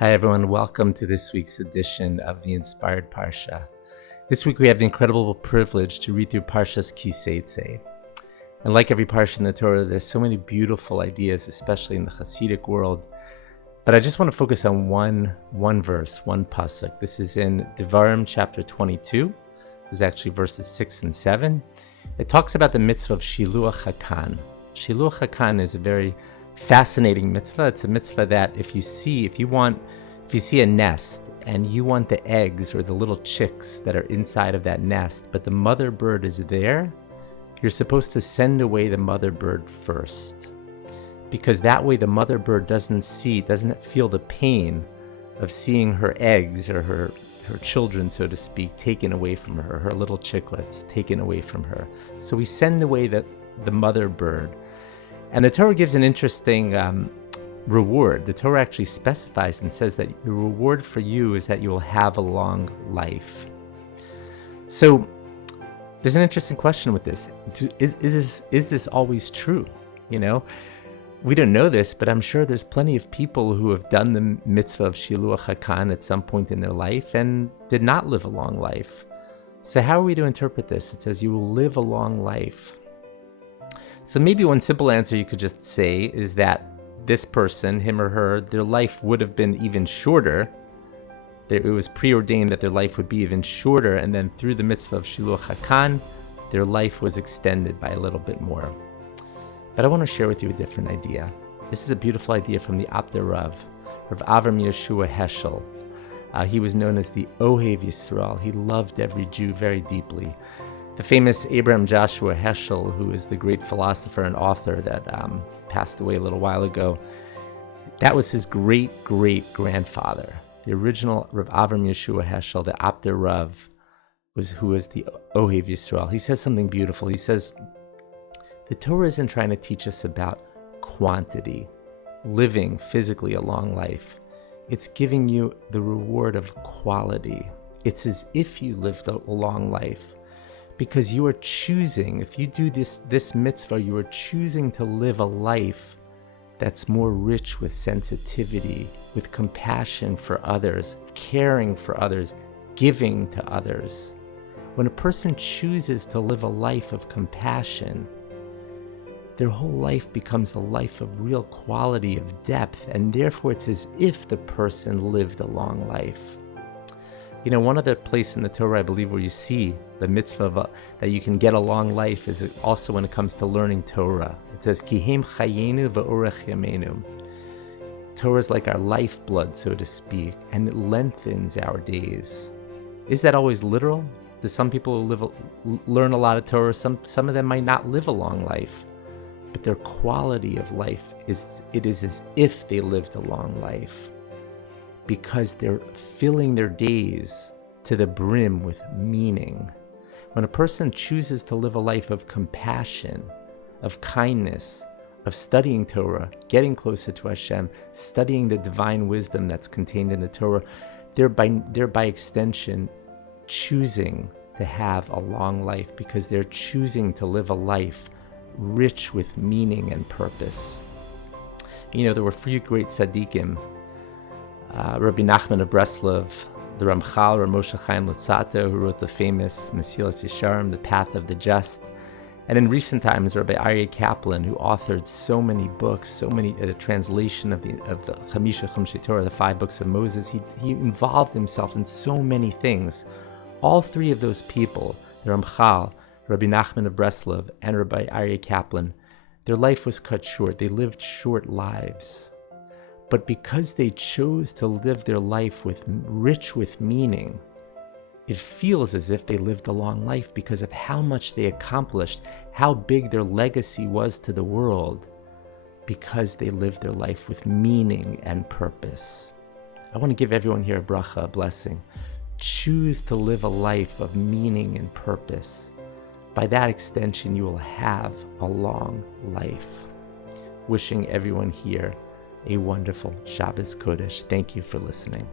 Hi everyone, welcome to this week's edition of the Inspired Parsha. This week we have the incredible privilege to read through Parshas Teizei. And like every Parsha in the Torah, there's so many beautiful ideas, especially in the Hasidic world. But I just want to focus on one verse, one pasuk. This is in Devarim chapter 22. This is actually verses 6 and 7. It talks about the mitzvah of Shiluach HaKan. Shiluach HaKan is a very fascinating mitzvah. It's a mitzvah that if you see a nest and you want the eggs or the little chicks that are inside of that nest, but the mother bird is there, you're supposed to send away the mother bird first. Because that way the mother bird doesn't feel the pain of seeing her eggs or her children, so to speak, taken away from her, her little chicklets taken away from her. So we send away the mother bird. And the Torah gives an interesting reward. The Torah actually specifies and says that the reward for you is that you will have a long life. So there's an interesting question with this. Is this always true? You know, we don't know this, but I'm sure there's plenty of people who have done the mitzvah of Shiluach HaKan at some point in their life and did not live a long life. So how are we to interpret this? It says you will live a long life. So maybe one simple answer you could just say is that this person, him or her, their life would have been even shorter. It was preordained that their life would be even shorter, and then through the mitzvah of Shiluach HaKan, their life was extended by a little bit more. But I want to share with you a different idea. This is a beautiful idea from the Abder Rav Avram Yeshua Heschel. He was known as the Ohev Yisrael. He loved every Jew very deeply. The famous Abraham Joshua Heschel, who is the great philosopher and author that passed away a little while ago, that was his great-great-grandfather. The original Rav Avram Yeshua Heschel, the Abder Rav, who was the Ohev Yisrael. He says something beautiful. He says, the Torah isn't trying to teach us about quantity, living physically a long life. It's giving you the reward of quality. It's as if you lived a long life. Because you are choosing, if you do this mitzvah, you are choosing to live a life that's more rich with sensitivity, with compassion for others, caring for others, giving to others. When a person chooses to live a life of compassion, their whole life becomes a life of real quality, of depth, and therefore it's as if the person lived a long life. You know, one other place in the Torah, I believe, where you see the mitzvah that you can get a long life is also when it comes to learning Torah. It says, Kihem chayenu v'orech yameinu. Torah is like our lifeblood, so to speak, and it lengthens our days. Is that always literal? Do some people learn a lot of Torah? Some of them might not live a long life, but their quality of life is as if they lived a long life, because they're filling their days to the brim with meaning. When a person chooses to live a life of compassion, of kindness, of studying Torah, getting closer to Hashem, studying the divine wisdom that's contained in the Torah, they're by extension choosing to have a long life, because they're choosing to live a life rich with meaning and purpose. You know, there were three great tzaddikim, Rabbi Nachman of Breslov, the Ramchal, Rav Moshe Chaim Luzzatto, who wrote the famous Mesilas Yesharim, The Path of the Just, and in recent times, Rabbi Aryeh Kaplan, who authored so many books, a translation of the Chamisha Chumshei Torah, the 5 books of Moses. He involved himself in so many things. All three of those people, the Ramchal, Rabbi Nachman of Breslov, and Rabbi Aryeh Kaplan, their life was cut short. They lived short lives. But because they chose to live their life rich with meaning, it feels as if they lived a long life because of how much they accomplished, how big their legacy was to the world, because they lived their life with meaning and purpose. I want to give everyone here a bracha, a blessing. Choose to live a life of meaning and purpose. By that extension, you will have a long life. Wishing everyone here a wonderful Shabbos Kodesh. Thank you for listening.